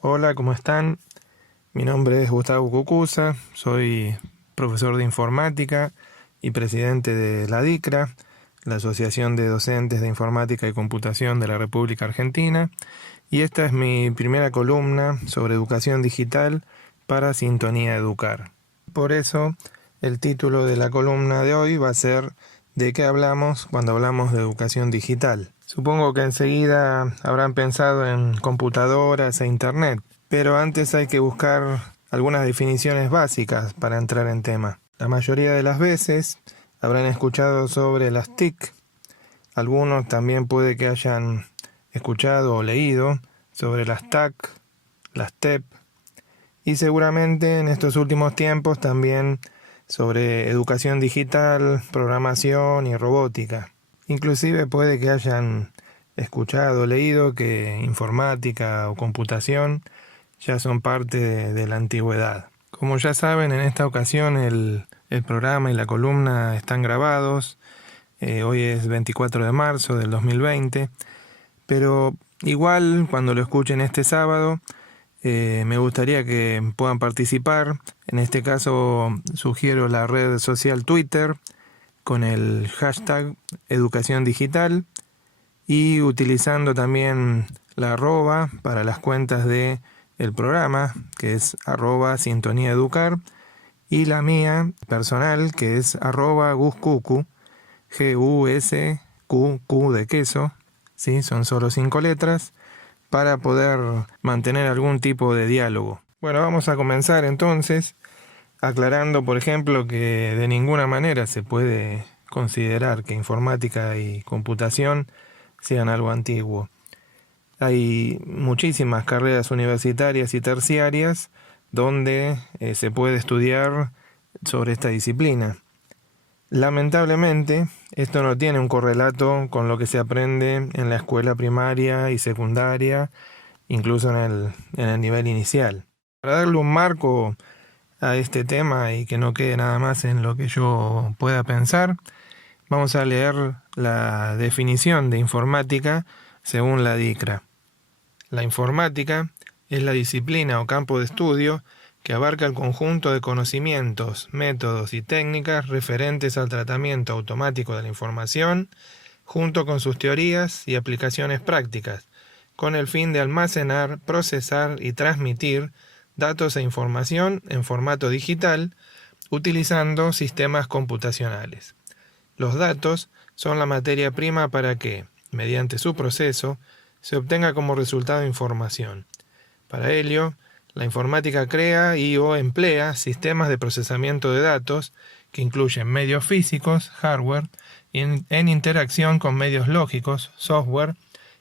Hola, ¿cómo están? Mi nombre es Gustavo Cucuza, soy profesor de informática y presidente de la DICRA, la Asociación de Docentes de Informática y Computación de la República Argentina, y esta es mi primera columna sobre educación digital para Sintonía Educar. Por eso, el título de la columna de hoy va a ser ¿de qué hablamos cuando hablamos de educación digital? Supongo que enseguida habrán pensado en computadoras e internet, pero antes hay que buscar algunas definiciones básicas para entrar en tema. La mayoría de las veces habrán escuchado sobre las TIC, algunos también puede que hayan escuchado o leído sobre las TAC, las TEP, y seguramente en estos últimos tiempos también sobre educación digital, programación y robótica. Inclusive puede que hayan escuchado o leído que informática o computación ya son parte de la antigüedad. Como ya saben, en esta ocasión el programa y la columna están grabados. Hoy es 24 de marzo del 2020, pero igual cuando lo escuchen este sábado, me gustaría que puedan participar. En este caso sugiero la red social Twitter con el hashtag Educación Digital y utilizando también la arroba para las cuentas de el programa, que es @Sintonía Educar, y la mía personal, que es @GusCucu, GUSQQ de queso, ¿sí? Son solo 5 letras, para poder mantener algún tipo de diálogo. Bueno, vamos a comenzar entonces aclarando, por ejemplo, que de ninguna manera se puede considerar que informática y computación sean algo antiguo. Hay muchísimas carreras universitarias y terciarias donde se puede estudiar sobre esta disciplina. Lamentablemente, esto no tiene un correlato con lo que se aprende en la escuela primaria y secundaria, incluso en el nivel inicial. Para darle un marco a este tema y que no quede nada más en lo que yo pueda pensar, vamos a leer la definición de informática según la DICRA. La informática es la disciplina o campo de estudio que abarca el conjunto de conocimientos, métodos y técnicas referentes al tratamiento automático de la información, junto con sus teorías y aplicaciones prácticas, con el fin de almacenar, procesar y transmitir datos e información en formato digital, utilizando sistemas computacionales. Los datos son la materia prima para que, mediante su proceso, se obtenga como resultado información. Para ello, la informática crea y o emplea sistemas de procesamiento de datos que incluyen medios físicos, hardware, en interacción con medios lógicos, software,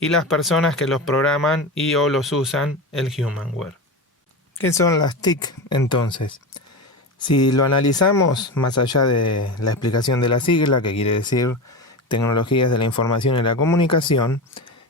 y las personas que los programan y o los usan, el humanware. ¿Qué son las TIC entonces? Si lo analizamos más allá de la explicación de la sigla, que quiere decir tecnologías de la información y la comunicación,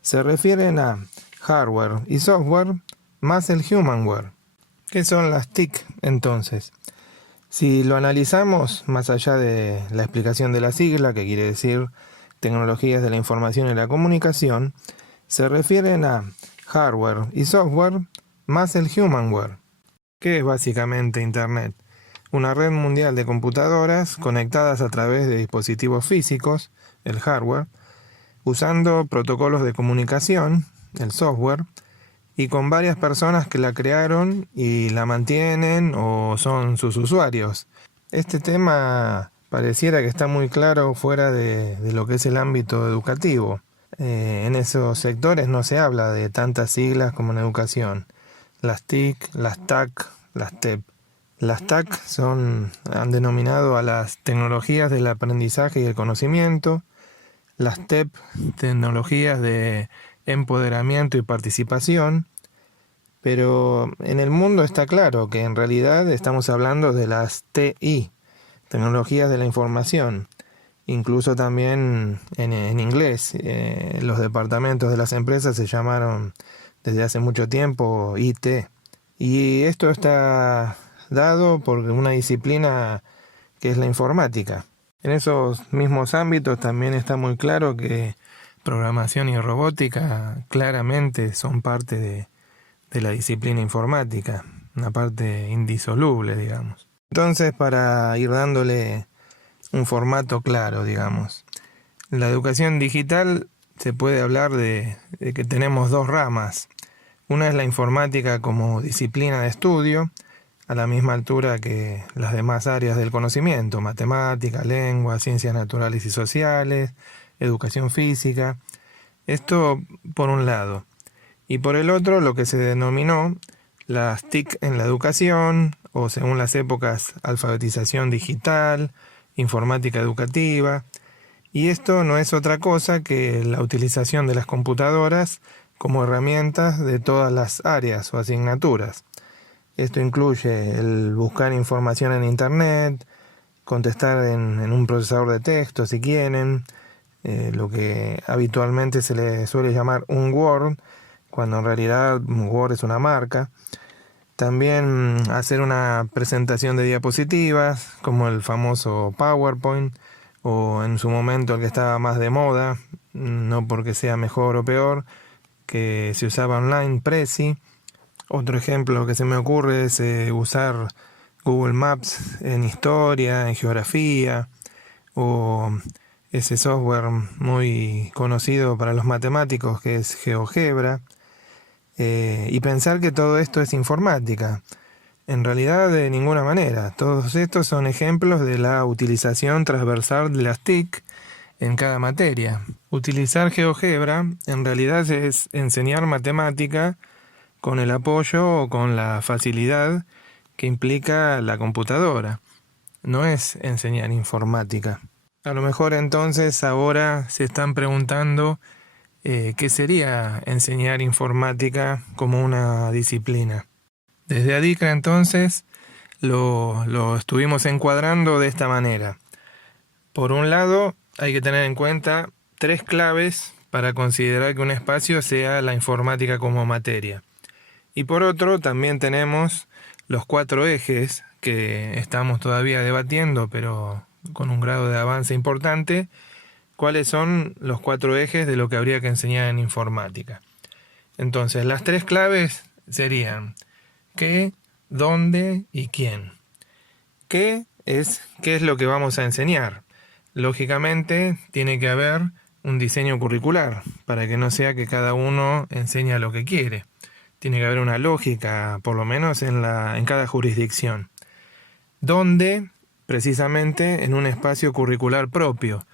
se refieren a hardware y software más el humanware. ¿Qué son las TIC entonces? Si lo analizamos más allá de la explicación de la sigla, que quiere decir tecnologías de la información y la comunicación, se refieren a hardware y software más el humanware. ¿Qué es básicamente Internet? Una red mundial de computadoras conectadas a través de dispositivos físicos, el hardware, usando protocolos de comunicación, el software, y con varias personas que la crearon y la mantienen o son sus usuarios. Este tema pareciera que está muy claro fuera de lo que es el ámbito educativo. En esos sectores no se habla de tantas siglas como en educación. Las TIC, las TAC, las TEP. Las TAC han denominado a las tecnologías del aprendizaje y el conocimiento. Las TEP, tecnologías de empoderamiento y participación. Pero en el mundo está claro que en realidad estamos hablando de las TI, tecnologías de la información. Incluso también en inglés, los departamentos de las empresas se llamaron desde hace mucho tiempo IT. Y esto está dado por una disciplina que es la informática. En esos mismos ámbitos también está muy claro que programación y robótica claramente son parte de la disciplina informática, una parte indisoluble, digamos. Entonces, para ir dándole un formato claro, digamos, la educación digital se puede hablar de que tenemos dos ramas. Una es la informática como disciplina de estudio, a la misma altura que las demás áreas del conocimiento: matemática, lengua, ciencias naturales y sociales, educación física. Esto por un lado. Y por el otro, lo que se denominó las TIC en la educación, o según las épocas, alfabetización digital, informática educativa. Y esto no es otra cosa que la utilización de las computadoras como herramientas de todas las áreas o asignaturas. Esto incluye el buscar información en Internet, contestar en un procesador de texto si quieren, lo que habitualmente se le suele llamar un Word, cuando en realidad Word es una marca. También hacer una presentación de diapositivas, como el famoso PowerPoint, o en su momento el que estaba más de moda, no porque sea mejor o peor, que se usaba online, Prezi. Otro ejemplo que se me ocurre es usar Google Maps en historia, en geografía, o ese software muy conocido para los matemáticos que es GeoGebra, y pensar que todo esto es informática. En realidad, de ninguna manera. Todos estos son ejemplos de la utilización transversal de las TIC en cada materia. Utilizar GeoGebra en realidad es enseñar matemática con el apoyo o con la facilidad que implica la computadora. No es enseñar informática. A lo mejor entonces ahora se están preguntando qué sería enseñar informática como una disciplina. Desde ADICRA entonces lo estuvimos encuadrando de esta manera. Por un lado, hay que tener en cuenta 3 claves para considerar que un espacio sea la informática como materia. Y por otro, también tenemos los 4 ejes que estamos todavía debatiendo, pero con un grado de avance importante. ¿Cuáles son los 4 ejes de lo que habría que enseñar en informática? Entonces, las 3 claves serían qué, dónde y quién. ¿Qué es lo que vamos a enseñar? Lógicamente, tiene que haber un diseño curricular para que no sea que cada uno enseña lo que quiere. Tiene que haber una lógica, por lo menos en cada jurisdicción. ¿Dónde? Precisamente en un espacio curricular propio,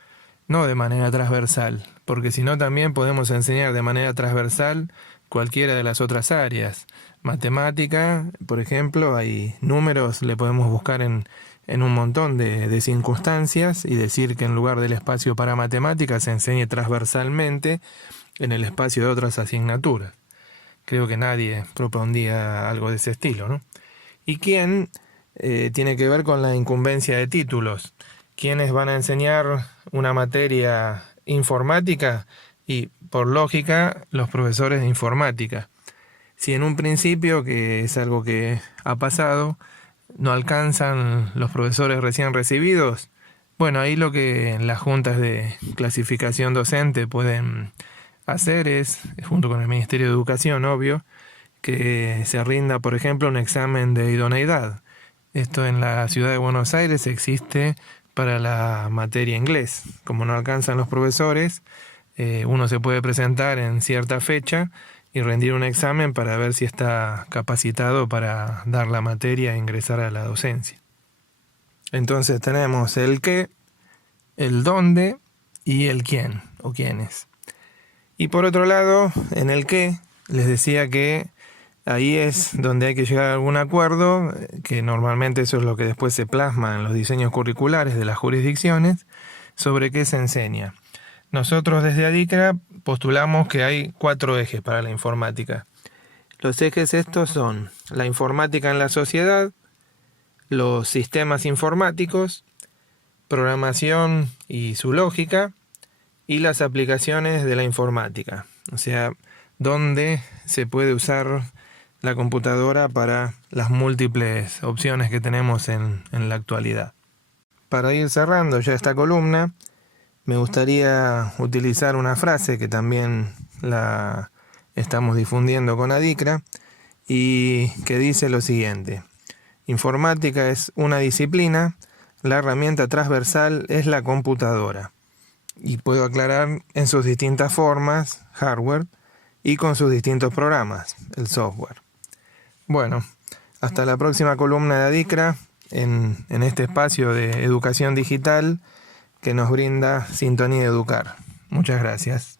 no de manera transversal, porque si no también podemos enseñar de manera transversal cualquiera de las otras áreas. Matemática, por ejemplo, hay números, le podemos buscar en un montón de circunstancias y decir que en lugar del espacio para matemáticas se enseñe transversalmente en el espacio de otras asignaturas. Creo que nadie propondría algo de ese estilo, ¿no? ¿Y quién? Tiene que ver con la incumbencia de títulos. ¿Quiénes van a enseñar una materia informática? Y, por lógica, los profesores de informática. Si en un principio, que es algo que ha pasado, no alcanzan los profesores recién recibidos, bueno, ahí lo que las juntas de clasificación docente pueden hacer es, junto con el Ministerio de Educación, obvio, que se rinda, por ejemplo, un examen de idoneidad. Esto en la ciudad de Buenos Aires existe para la materia inglés. Como no alcanzan los profesores, uno se puede presentar en cierta fecha y rendir un examen para ver si está capacitado para dar la materia e ingresar a la docencia. Entonces tenemos el qué, el dónde y el quién o quiénes. Y por otro lado, en el qué, les decía que ahí es donde hay que llegar a algún acuerdo, que normalmente eso es lo que después se plasma en los diseños curriculares de las jurisdicciones, sobre qué se enseña. Nosotros desde ADICRA postulamos que hay 4 ejes para la informática. Los ejes estos son la informática en la sociedad, los sistemas informáticos, programación y su lógica, y las aplicaciones de la informática. O sea, dónde se puede usar la computadora para las múltiples opciones que tenemos en la actualidad. Para ir cerrando ya esta columna, me gustaría utilizar una frase que también la estamos difundiendo con ADICRA y que dice lo siguiente: informática es una disciplina, la herramienta transversal es la computadora. Y puedo aclarar en sus distintas formas, hardware, y con sus distintos programas, el software. Bueno, hasta la próxima columna de Adicra en este espacio de educación digital que nos brinda Sintonía Educar. Muchas gracias.